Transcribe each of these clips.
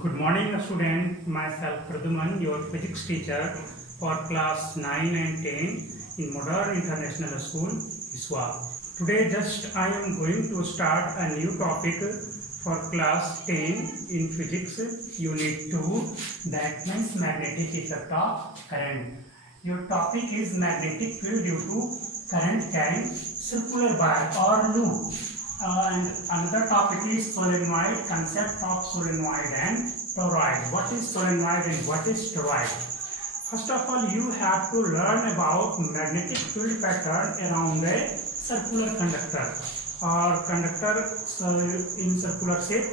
Good morning, student. Myself Praduman, your physics teacher for class 9 and 10 in Modern International School, ISWA. Today, I am going to start a new topic for class 10 in physics, unit 2. That means magnetic effect of current. Your topic is magnetic field due to current carrying circular wire or loop. And another topic is solenoid, concept of solenoid and toroid. What is solenoid and what is toroid? First of all, you have to learn about magnetic field pattern around a circular conductor or conductor in circular shape.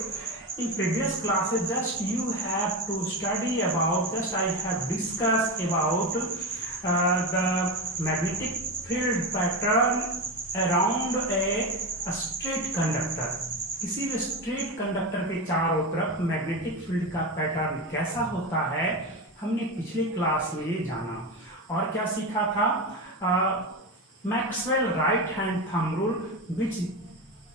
In previous classes, you have to study about, I have discussed about the magnetic field pattern around a straight conductor. किसी भी straight conductor के चारों तरफ magnetic field का pattern कैसा होता है हमने पिछले क्लास में ये जाना और क्या सीखा था. Maxwell right hand thumb rule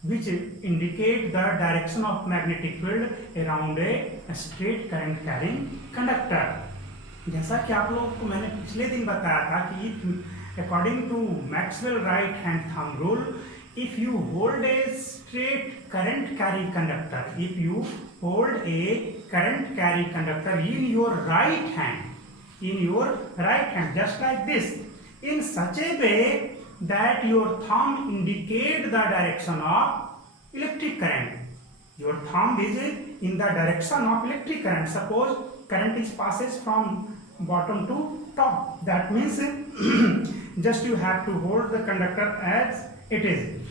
which indicate the direction of magnetic field around a straight current carrying conductor. जैसा कि आप लोगों को मैंने पिछले दिन बताया था कि according to Maxwell right hand thumb rule, if you hold a straight current carrying conductor, in your right hand, just like this, in such a way that your thumb indicate the direction of electric current. Your thumb is in the direction of electric current. Suppose current is passes from bottom to top. That means just you have to hold the conductor as it is.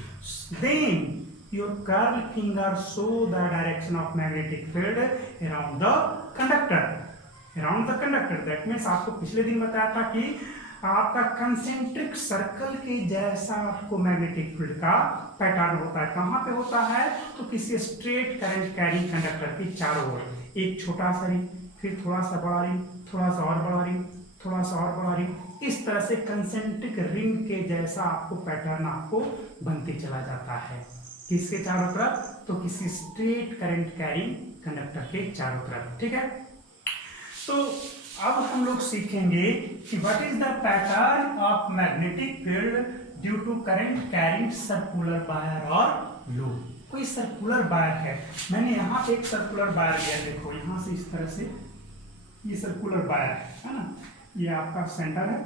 Then your curl finger show the direction of magnetic field around the conductor. That means आपको पिछले दिन बताया था कि आपका concentric circle के जैसा आपको मैग्नेटिक फील्ड का पैटर्न होता है. कहाँ पे होता है? तो किसी स्ट्रेट करंट कैरिंग कंडक्टर के चारों ओर एक छोटा सा रिंग, फिर थोड़ा सा बड़ा रिंग, थोड़ा सा और बड़ा रिंग, थोड़ा सा और बड़ा रिंग, इस तरह से कंसेंट्रिक रिंग के जैसा आपको पैटर्न आपको बनते चला जाता है. किसके चारों तरफ? तो किसी स्ट्रेट करंट कैरिंग कंडक्टर के चारों तरफ. ठीक है, तो अब हम लोग सीखेंगे कि what is the pattern of magnetic field due to current carrying circular wire और लूप. कोई सर्कुलर वायर है, मैंने यहाँ पे एक सर्कुलर वायर लिया. देखो यहाँ से इस तरह से ये सर्कुलर वायर है ना, ये आपका सेंटर है.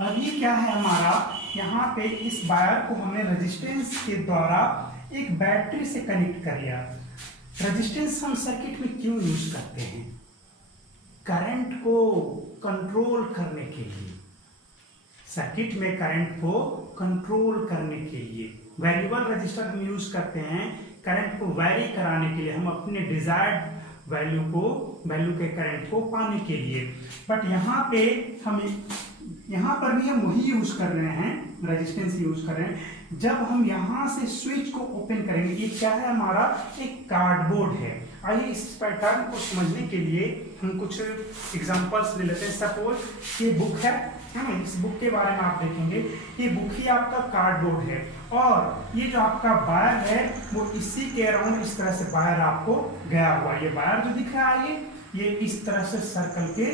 अब ये क्या है हमारा, यहाँ पे इस वायर को हमने रेजिस्टेंस के द्वारा एक बैटरी से कनेक्ट कर लिया. रेजिस्टेंस हम सर्किट में क्यों यूज करते हैं? करंट को कंट्रोल करने के लिए. सर्किट में करंट को कंट्रोल करने के लिए वेरिएबल रेजिस्टर हम यूज करते हैं. करंट को वैरी कराने के लिए, हम अपने डिजायर्ड वैल्यू के करंट को पाने के लिए. बट यहाँ पे हम यहाँ पर भी हम वही यूज कर रहे हैं, रेजिस्टेंस यूज कर रहे हैं. जब हम यहाँ से स्विच को ओपन करेंगे, ये क्या है हमारा, एक कार्डबोर्ड है. आइए इस पैटर्न को समझने के लिए हम कुछ एग्जांपल्स ले लेते हैं. सपोज ये बुक है, इस बुक के बारे में आप देखेंगे. ये बुक ही आपका कार्डबोर्ड है और ये जो आपका वायर है वो इसी के अराउंड इस तरह से वायर आपको गया हुआ. ये वायर जो दिख रहा है ये इस तरह से सर्कल के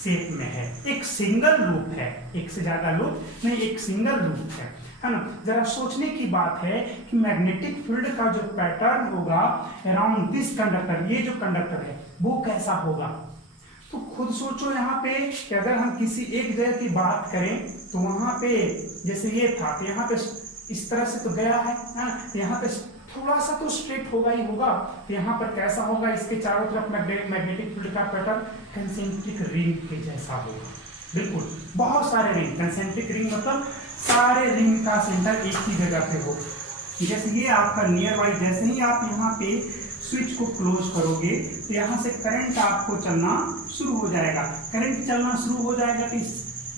शेप में है. एक सिंगल लूप है, एक से ज्यादा लूप नहीं, एक सिंगल लूप है ना. जरा सोचने की बात है कि मैग्नेटिक फील्ड का जो पैटर्न होगा अराउंड दिस कंडक्टर, ये जो कंडक्टर है वो कैसा होगा. तो खुद सोचो यहाँ पे कि अगर हम किसी एक जगह की बात करें तो वहां पे जैसे ये था, तो यहाँ पे इस तरह से तो गया है ना, यहाँ पे थोड़ा सा तो स्ट्रेट होगा ही होगा. तो यहाँ पर कैसा होगा, इसके चारों तरफ मैग्नेटिक फील्ड का पैटर्न कंसेंट्रिक रिंग के जैसा होगा. बिल्कुल बहुत सारे रिंग, कंसेंट्रिक रिंग मतलब सारे रिंग का सेंटर एक ही जगह पे हो. जैसे ये आपका नियर बाई, जैसे ही आप यहाँ पे स्विच को क्लोज करोगे तो यहाँ से करंट आपको चलना शुरू हो जाएगा. करंट चलना शुरू हो जाएगा तो इस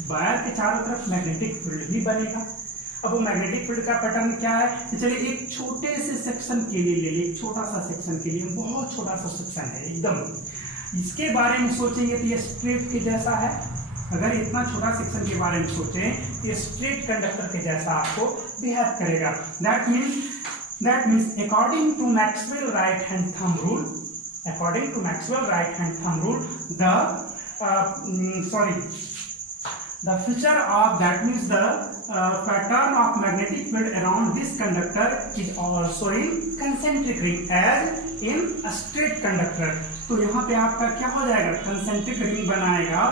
वायर के चारों तरफ मैग्नेटिक फील्ड भी बनेगा. अब वो मैग्नेटिक फील्ड का पैटर्न क्या है, तो चलिए एक छोटे से सेक्शन के लिए ले लिया. एक छोटा सा सेक्शन के लिए, बहुत छोटा सा सेक्शन है एकदम. इसके बारे में सोचेंगे तो ये स्ट्रेट के जैसा है. अगर इतना छोटा सेक्शन के बारे में सोचें, ये स्ट्रेट कंडक्टर के जैसा आपको बिहेव करेगा. That means That means according to Maxwell right hand thumb rule, the feature of, that means the pattern of magnetic field around this conductor is also in concentric ring as in a straight conductor. तो यहाँ पे आपका क्या हो जाएगा, concentric ring बनाएगा।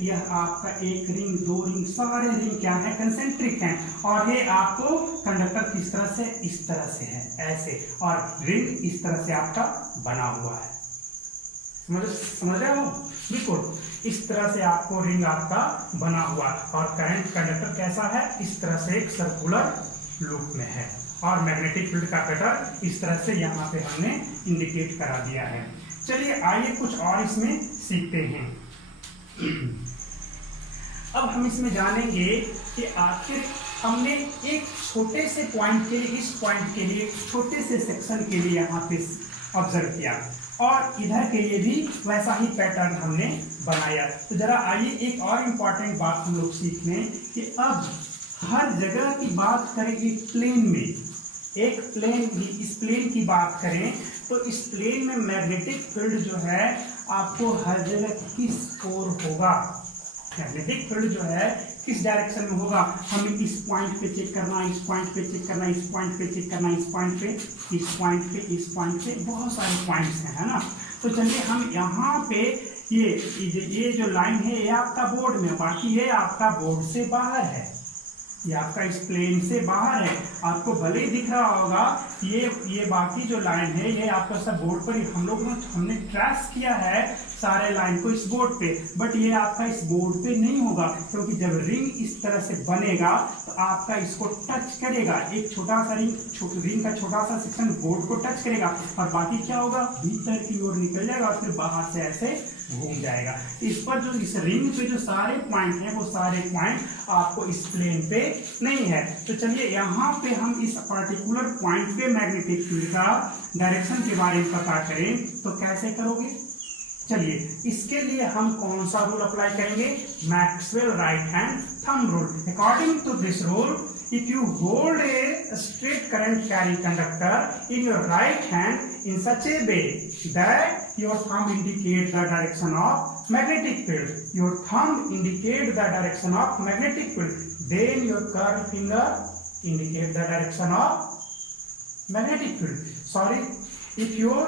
यह आपका एक रिंग, दो रिंग, सारे रिंग क्या है, कंसेंट्रिक हैं। और ये आपको कंडक्टर किस तरह से, इस तरह से है, ऐसे, और रिंग इस तरह से आपका बना हुआ है। समझ रहे हो, बिल्कुल इस तरह से आपको रिंग आपका बना हुआ, और करंट कंडक्टर कैसा है, इस तरह से एक सर्कुलर लूप में है, और मैग्नेटिक फील्ड का पैटर्न इस तरह से यहाँ पे हमने इंडिकेट करा दिया है। चलिए आइए कुछ और इसमें सीखते हैं। अब हम इसमें जानेंगे कि आखिर हमने एक छोटे से पॉइंट के लिए, इस पॉइंट के लिए छोटे से सेक्शन के लिए यहाँ पे ऑब्जर्व किया, और इधर के लिए भी वैसा ही पैटर्न हमने बनाया। तो जरा आइए एक और इम्पॉर्टेंट बात हम लोग सीख लें कि अब हर जगह की बात करें एक प्लेन में, एक प्लेन भी, इस प्लेन की बात करें तो इस प्लेन में मैग्नेटिक फील्ड जो है आपको हर जगह किस ओर होगा, मैग्नेटिक फील्ड जो है किस डायरेक्शन में होगा। हमें इस पॉइंट पे चेक करना, इस पॉइंट पे चेक करना, इस पॉइंट पे चेक करना, इस पॉइंट पे, इस पॉइंट पे, इस पॉइंट पे, बहुत सारे पॉइंट्स हैं, है ना। तो चलिए हम यहाँ पे ये जो लाइन है ये आपका बोर्ड में, बाकी ये आपका बोर्ड से बाहर है, ये आपका इस प्लेन से बाहर है। आपको भले ही दिख रहा होगा ये बाकी जो लाइन है ये आपका सब बोर्ड पर, हमने ट्रेस किया है सारे लाइन को इस बोर्ड पे, बट ये आपका इस बोर्ड पे नहीं होगा, क्योंकि जब रिंग इस तरह से बनेगा तो आपका इसको टच करेगा, एक छोटा सा रिंग का छोटा सा सेक्शन बोर्ड को टच करेगा, और बाकी क्या होगा, भीतर की ओर निकल जाएगा, और फिर बाहर से ऐसे घूम जाएगा। इस पर जो, इस रिंग पे जो सारे पॉइंट हैं वो सारे पॉइंट आपको इस प्लेन पे नहीं है। तो चलिए यहाँ पे हम इस पर्टिकुलर पॉइंट पे मैग्नेटिक फील्ड का डायरेक्शन के बारे में पता करें तो कैसे करोगे। चलिए इसके लिए हम कौन सा रूल अप्लाई करेंगे, Maxwell right hand thumb rule. According to this rule, if you hold a straight current carrying conductor in your right hand in such a way that your thumb indicates the direction of magnetic field, your thumb indicates the direction of magnetic field, then your curved finger indicates the direction of magnetic field. Sorry, if your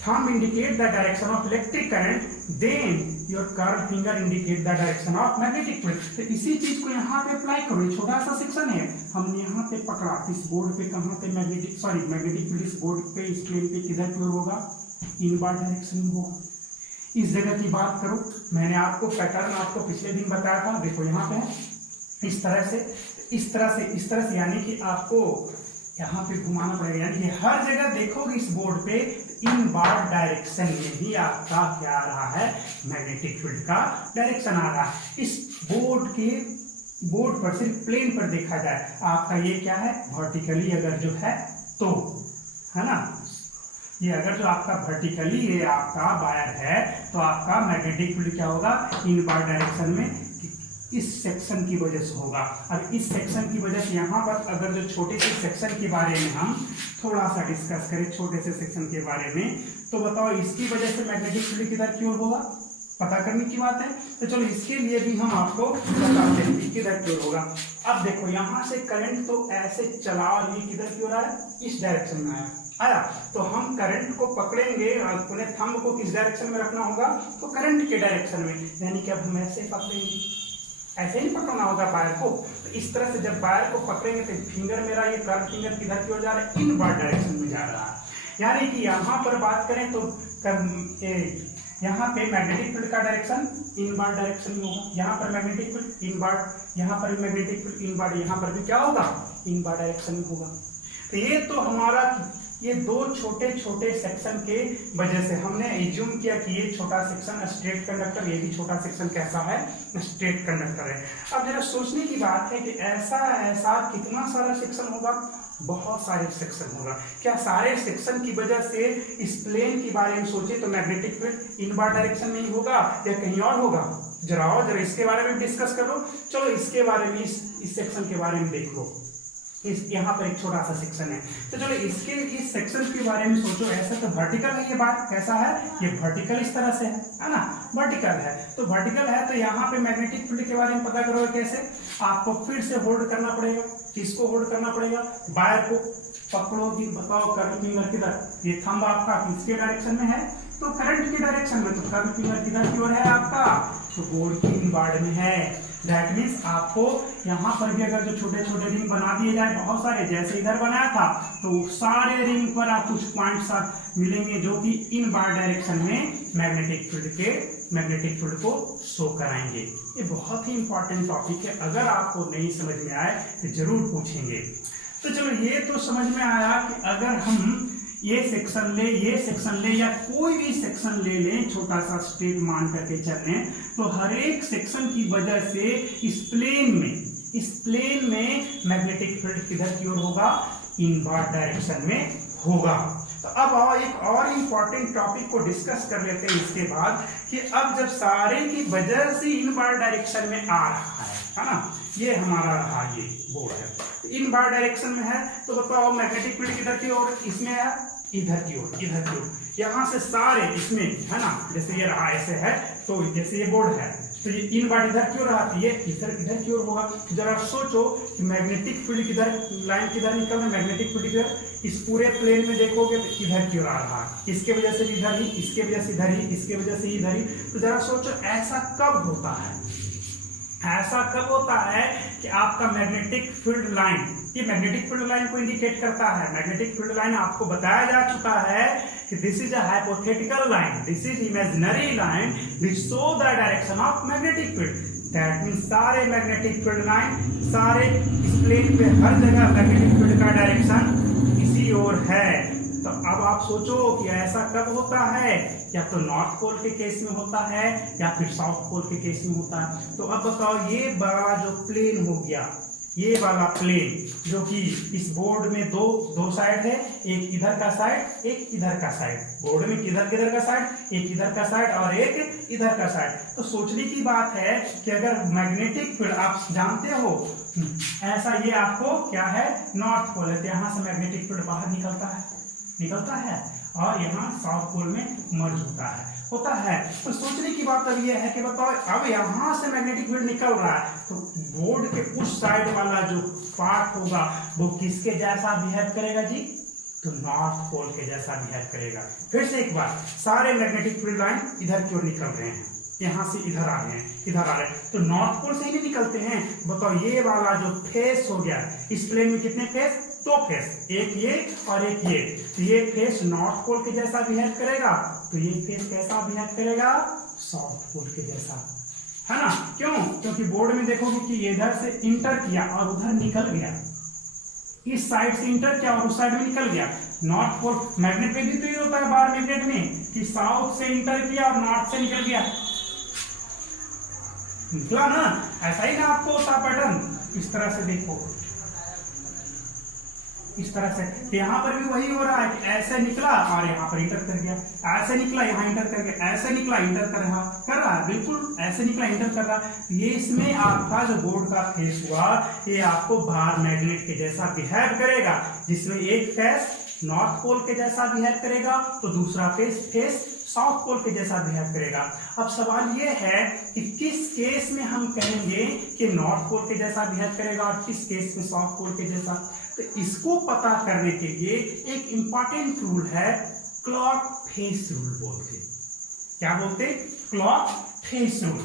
thumb indicates the direction of electric current, then your curved finger indicates the direction of magnetic field. तो इसी चीज को यहाँ पे apply करो। ये छोटा सा सेक्शन है, हमने यहाँ पे पकड़ा, इस बोर्ड पे कहाँ पे मैग्नेटिक फील्ड इस बोर्ड पे, इस प्लेन पे किधर की ओर होगा, इनवर्ड डायरेक्शन में होगा। इस जगह की बात करो, मैंने आपको पैटर्न आपको पिछले दिन बताया था, देखो यहाँ पे इस तरह से, यानी कि आपको यहाँ पे घुमाना पड़ेगा, यानी कि हर जगह देखोगे इस बोर्ड पे इनवर्ड डायरेक्शन में ही आपका क्या आ रहा है, मैग्नेटिक फील्ड का डायरेक्शन आ रहा है। इस बोर्ड पर सिर्फ प्लेन पर देखा जाए, आपका ये क्या है, वर्टिकली अगर जो है तो, है ना, ये अगर जो आपका वर्टिकली ये आपका वायर है तो आपका मैग्नेटिक फील्ड क्या होगा, इनवर्ड डायरेक्शन में इस सेक्शन की वजह से होगा। अब इस सेक्शन की वजह से यहाँ पर अगर जो छोटे से सेक्शन के बारे में हम थोड़ा सा डिस्कस करें, छोटे से सेक्शन के बारे में, तो बताओ इसकी वजह से मैग्नेटिक फील्ड किधर की ओर होगा, पता करने की बात है। तो चलो इसके लिए भी हम आपको बताते हैं कि किधर की ओर होगा। अब देखो यहाँ से करंट तो ऐसे चला और ये किधर की ओर आया, इस डायरेक्शन में आया, तो हम करंट को पकड़ेंगे और अपने थंब को किस डायरेक्शन में रखना होगा, तो करंट के डायरेक्शन में, यानी कि अब हम ऐसे पकड़ेंगे, ऐसे ही पकड़ना होगा वायर को। तो इस तरह से जब वायर को पकड़ेंगे तो फिंगर मेरा ये कर्व फिंगर किधर की ओर जा रहा है, इनवर्ड डायरेक्शन में जा रहा है। यानी कि यहाँ पर बात करें तो यहाँ पे मैग्नेटिक फील्ड का डायरेक्शन इनवर्ड डायरेक्शन में होगा, यहाँ पर मैग्नेटिक फील्ड इनवर्ड, यहाँ पर मैग्नेटिक फील्ड इनवर्ड, यहाँ पर भी क्या होगा, इनवर्ड डायरेक्शन में होगा। तो ये तो हमारा ये दो छोटे छोटे सेक्शन के वजह से हमने एज्यूम किया कि ये छोटा सेक्शन स्ट्रेट कंडक्टर, ये भी छोटा सेक्शन कैसा है, स्ट्रेट कंडक्टर है। अब जरा सोचने की बात है कि ऐसा कितना सारा सेक्शन होगा, बहुत सारे सेक्शन होगा। क्या सारे सेक्शन की वजह से इस प्लेन के बारे में सोचे तो मैग्नेटिक फील्ड इनवर्ड डायरेक्शन में ही होगा या कहीं और होगा, जरा इसके बारे में डिस्कस करो। चलो इसके बारे में, इस सेक्शन के बारे में देख लो। इस यहाँ पर एक छोटा सा सेक्शन है। तो चलो इसके इस सेक्शन के बारे में सोचो। ऐसा तो वर्टिकल है, ये बात कैसा है, ये वर्टिकल इस तरह से है ना, वर्टिकल है। तो वर्टिकल है तो यहाँ पे मैग्नेटिक फील्ड के बारे में पता करोगे कैसे, आपको फिर से होल्ड करना पड़ेगा। किसको होल्ड करना पड़ेगा, वायर को पकड़ोगी, बताओ कर्व फिंगर किधर, ये थंब आपका किसके डायरेक्शन में है, तो करंट की डायरेक्शन में। तो कर्व फिंगर किधर की ओर है आपका, तो बोर्ड की इनवार्ड में है। दैट मीन्स आपको यहाँ पर भी अगर जो छोटे छोटे रिंग बना दिए जाए बहुत सारे, जैसे इधर बनाया था, तो सारे रिंग पर आप कुछ पॉइंट्स मिलेंगे जो कि इन बार डायरेक्शन में मैग्नेटिक फील्ड को शो कराएंगे। ये बहुत ही इंपॉर्टेंट टॉपिक है, अगर आपको नहीं समझ में आए तो जरूर पूछेंगे। तो चलो ये तो समझ में आया कि अगर हम ये सेक्शन ले या कोई भी सेक्शन ले लें, छोटा सा स्ट्रेट मान करके चल लें, तो हर एक सेक्शन की वजह से इस प्लेन में मैग्नेटिक फील्ड किधर की ओर होगा, इनवर्ड डायरेक्शन में होगा। तो अब आओ एक और इंपॉर्टेंट टॉपिक को डिस्कस कर लेते हैं इसके बाद, कि अब जब सारे की वजह से इनवर्ड डायरेक्शन में आ रहा है ना, ये हमारा रहा, ये बोर्ड है इनवर्ड डायरेक्शन में है, तो बताओ मैग्नेटिक फील्ड किधर की ओर, इसमें है इधर की ओर, यहाँ से सारे इसमें है ना, जैसे ये रहा ऐसे है, तो जैसे ये बोर्ड है तो ये इनवर्ड इधर की ओर रहा, ये इधर की ओर होगा। तो जरा सोचो कि मैग्नेटिक फील्ड किधर, लाइन किधर निकल रहा है, मैग्नेटिक फील्ड किधर, इस पूरे प्लेन में देखोगे तो इधर की ओर आ रहा है, इसके वजह से इधर ही, इसके वजह से इधर ही, इसके वजह से इधर ही। तो जरा सोचो ऐसा कब होता है, ऐसा कब होता है कि आपका मैग्नेटिक फील्ड लाइन, ये मैग्नेटिक फील्ड लाइन को इंडिकेट करता है। मैग्नेटिक फील्ड लाइन आपको बताया जा चुका है कि this is a hypothetical line, this is imaginary line which show the direction of magnetic field. That means सारे मैग्नेटिक फील्ड लाइन, सारे इस प्लेन पे हर जगह मैग्नेटिक फील्ड का डायरेक्शन इसी ओर है। तो अब आप सोचो कि ऐसा कब होता है, या तो नॉर्थ पोल के केस में होता है या फिर साउथ पोल के केस में होता है। तो अब बताओ ये वाला जो प्लेन हो गया, ये वाला प्लेन जो कि इस बोर्ड में दो साइड है, एक इधर का साइड एक इधर का साइड, बोर्ड में किधर का साइड, एक इधर का साइड और एक इधर का साइड। तो सोचने की बात है कि अगर मैग्नेटिक फील्ड आप जानते हो ऐसा, ये आपको क्या है, नॉर्थ पोल है, तो यहाँ से मैग्नेटिक फील्ड बाहर निकलता है और यहाँ साउथ पोल में मर्ज होता है। तो सोचने की बात अब यह है कि बताओ अब यहाँ से मैग्नेटिक फील्ड निकल रहा है, तो बोर्ड के उस साइड वाला जो पार्ट होगा वो किसके जैसा बिहेव करेगा जी, तो नॉर्थ पोल के जैसा बिहेव करेगा। फिर से एक बार, सारे मैग्नेटिक फील्ड लाइन इधर की ओर निकल रहे हैं, यहाँ से इधर आ रहे हैं, तो नॉर्थ पोल से ही नहीं निकलते हैं। बताओ ये वाला जो फेस हो गया, इस प्लेन में कितने फेस, दो फेस, एक ये और एक ये, तो ये फेस नॉर्थ पोल के जैसा बिहेव करेगा, तो ये फेस कैसा बिहेव करेगा, साउथ पोल के जैसा, है ना। क्यों, क्योंकि बोर्ड में देखोगे कि इधर से इंटर किया और उधर निकल गया, इस साइड से इंटर किया और उस साइड में निकल गया। नॉर्थ पोल मैग्नेट में भी तो ये होता है, बाहर मैग्नेट में कि साउथ से इंटर किया और नॉर्थ से निकल गया, निकला ना, ऐसा ही ना आपको होता पैटर्न। इस तरह से देखो, इस तरह से यहाँ पर भी वही हो रहा है कि ऐसे निकला और यहाँ पर इंटर कर गया, ऐसे निकला यहाँ इंटर कर गया, ऐसे निकला इंटर कर रहा है, बिल्कुल ऐसे निकला इंटर कर रहा। ये इसमें आपका जो बोर्ड का फेस हुआ, ये आपको बाहर मैग्नेट के जैसा बिहेव करेगा, जिसमें एक फेस नॉर्थ पोल के जैसा बिहेव करेगा तो दूसरा फेस साउथ पोल के जैसा बिहेव करेगा। अब सवाल ये है कि किस केस में हम कहेंगे कि नॉर्थ पोल के जैसा बिहेव करेगा और किस केस में साउथ पोल के जैसा। तो इसको पता करने के लिए एक इंपॉर्टेंट रूल है, क्लॉक फेस रूल बोलते। क्या बोलते, क्लॉक फेस रूल।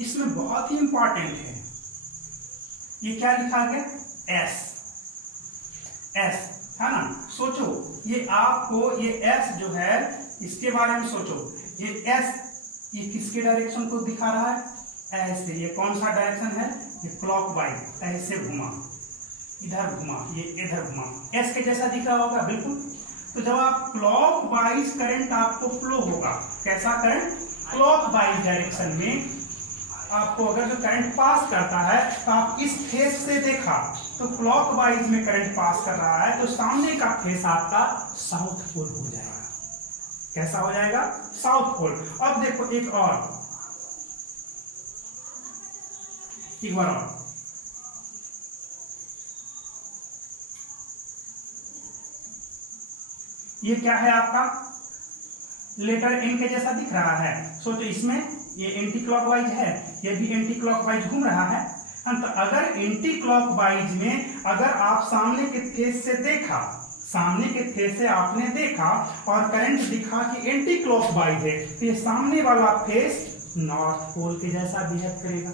इसमें बहुत ही इंपॉर्टेंट है, ये क्या लिखा गया, एस है ना। सोचो ये आपको, ये एस जो है इसके बारे में सोचो, ये एस ये किसके डायरेक्शन को दिखा रहा है, ऐसे। ये कौन सा डायरेक्शन है, ये क्लॉकवाइज, ऐसे घुमा, इधर घुमा, ये इधर घुमा, एस के जैसा दिख रहा होगा, बिल्कुल। तो जब आप क्लॉकवाइज करंट आपको फ्लो होगा, कैसा करंट, क्लॉकवाइज डायरेक्शन में आपको अगर जो करंट पास करता है, तो आप इस फेस से देखा तो क्लॉकवाइज में करंट पास कर रहा है, तो सामने का फेस आपका साउथ पोल हो जाएगा। कैसा हो जाएगा, साउथ पोल। अब देखो एक और, एक बार और, ये क्या है आपका लेटर एन के जैसा दिख रहा है। सोचो इसमें ये एंटी क्लॉकवाइज है, ये भी एंटी क्लॉकवाइज घूम रहा है। तो अगर एंटी क्लॉकवाइज में अगर आप सामने के फेस से देखा, सामने के फेस से आपने देखा और करंट दिखा कि एंटी क्लॉकवाइज है, तो ये सामने वाला फेस नॉर्थ पोल के जैसा बिहेव करेगा,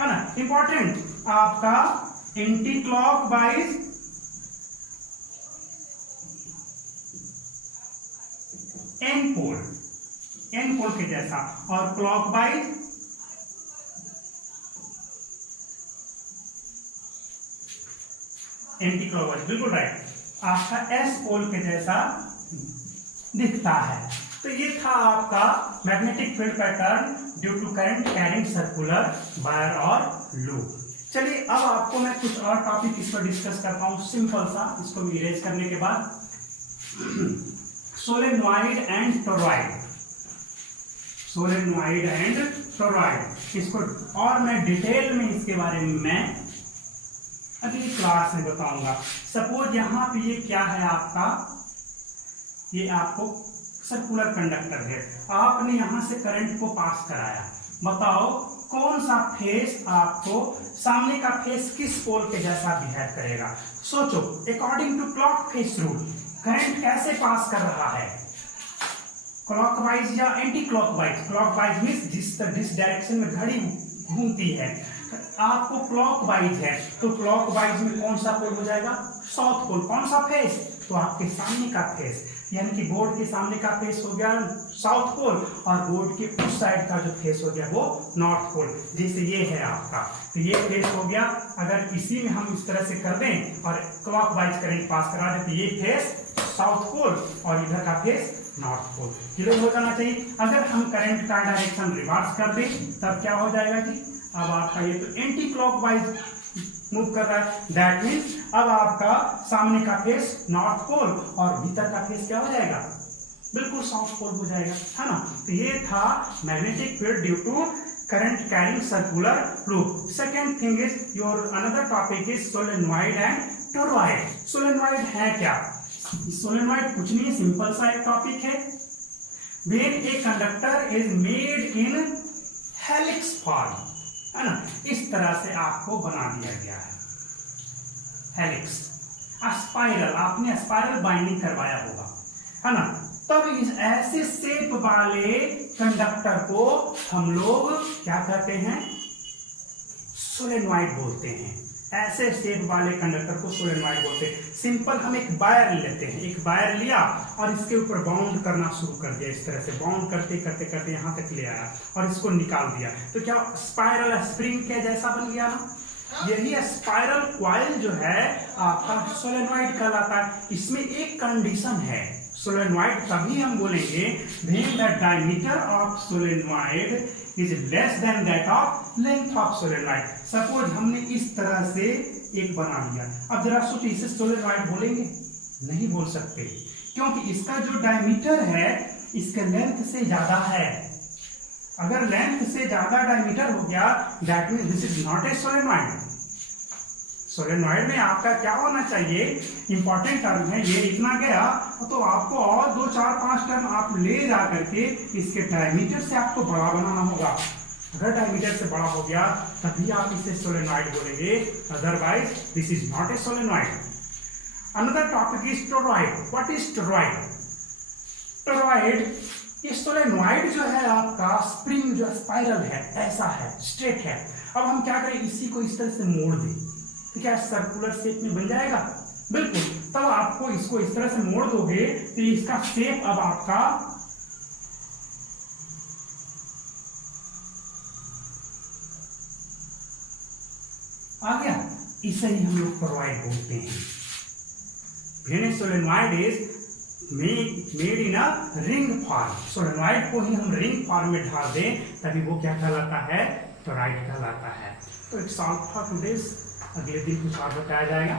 है ना। इंपॉर्टेंट आपका एंटी क्लॉकवाइज एन पोल के जैसा, और क्लॉकवाइज एंटी क्लॉकवाइज, बिल्कुल राइट, आपका एस पोल के जैसा दिखता है। तो ये था आपका magnetic field pattern due to current carrying circular wire और लूप। चलिए अब आपको मैं कुछ और टॉपिक इस पर डिस्कस करता हूँ, सिंपल सा, इसको इरेज करने के बाद। Solenoid and toroid, solenoid and toroid, इसको और मैं डिटेल में इसके बारे में मैं अगली क्लास में बताऊंगा। सपोज यहाँ पे ये क्या है आपका, ये आपको सर्कुलर कंडक्टर है, आपने यहां से करंट को पास कराया, बताओ कौन सा फेस आपको, सामने का फेस किस पोल के जैसा बिहेव करेगा। सोचो according to clock face rule current कैसे पास कर रहा है, क्लॉकवाइज या एंटी क्लॉकवाइज। क्लॉकवाइज मींस जिस डायरेक्शन में घड़ी घूमती है, आपको क्लॉकवाइज है तो क्लॉकवाइज में कौन सा पोल हो जाएगा, साउथ पोल। कौन सा फेस, तो आपके सामने का फेस, यानी कि बोर्ड के सामने का फेस हो गया साउथ पोल और बोर्ड के उस साइड का जो फेस हो गया वो नॉर्थ पोल। जैसे ये है आपका, तो ये फेस हो गया, अगर इसी में हम इस तरह से कर दें और क्लॉकवाइज करंट पास करा दें तो ये फेस साउथ पोल और इधर का फेस नॉर्थ पोल। क्लियर हो जाना चाहिए। अगर हम करंट का डायरेक्शन रिवर्स कर दें तब क्या हो जाएगा जी, अब आपका ये तो एंटी क्लॉकवाइज मूव कर रहा है, दैट मीन्स अब आपका सामने का फेस नॉर्थ पोल और भीतर का फेस क्या हो जाएगा, बिल्कुल साउथ पोल हो जाएगा, है ना। तो ये था magnetic field due to current carrying circular loop. Second thing is your another topic is solenoid and toroid. Solenoid है क्या, सोलेनॉइड कुछ नहीं, सिंपल सा एक टॉपिक है। When a conductor is made in helix form, है ना, इस तरह से आपको बना दिया गया है हेलिक्स, स्पाइरल, आपने स्पाइरल बाइंडिंग करवाया होगा, है ना। तब इस ऐसे शेप वाले कंडक्टर को हम लोग क्या कहते हैं, सोलेनॉइड बोलते हैं। ऐसे शेप वाले कंडक्टर को सोलेनॉइड बोलते हैं। सिंपल हम एक वायर लेते हैं, एक वायर लिया और इसके ऊपर बाउंड करना शुरू कर दिया, इस तरह से बाउंड करते करते करते यहाँ तक ले आया और इसको निकाल दिया, तो क्या स्पाइरल स्प्रिंग के जैसा बन गया ना। यही स्पाइरल कॉइल जो है आपका सोलेनॉइड कहलाता है। इसमें एक कंडीशन है, सोलेनॉइड तभी हम बोलेंगे when the diameter of solenoid is less than that of length of solenoid. Suppose हमने इस तरह से एक बना लिया, अब जरा सोचिए इसे सोलेनॉइड बोलेंगे, नहीं बोल सकते, क्योंकि इसका जो डायमीटर है इसके लेंथ से ज्यादा है। अगर लेंथ से ज्यादा डायमीटर हो गया that means this is not a solenoid. Solenoid में आपका क्या होना चाहिए, इंपॉर्टेंट टर्म है ये, इतना गया तो आपको और 2 4 5 टर्म आप ले जा करके इसके डायमीटर से आपको बड़ा बनाना होगा। अगर डायमीटर से बड़ा हो गया तभी आप इसे सोलेनॉइड बोलेंगे, otherwise this is not a solenoid. Another topic is toroid. What is toroid? Toroid, ये सोलेनॉइड जो है आपका स्प्रिंग जो स्पाइरल है, ऐसा है, स्ट्रेट है। अब हम क्या करें, इसी को इस तरह से मोड़ दें तो क्या सर्कुलर शेप में बन जाएगा, बिल्कुल। तब आपको इसको इस तरह से मोड़ दोगे तो इसका शेप अब आपका आ गया, इसे ही हम लोग टोरॉइड बोलते हैं। When A solenoid is made in a ring form, solenoid को ही हम रिंग फॉर्म में ढाल दें तभी वो क्या कहलाता है, टोरॉइड कहलाता है। तो इट्स ऑल फॉर टुडे, अगले दिन कुछ और बताया जाएगा।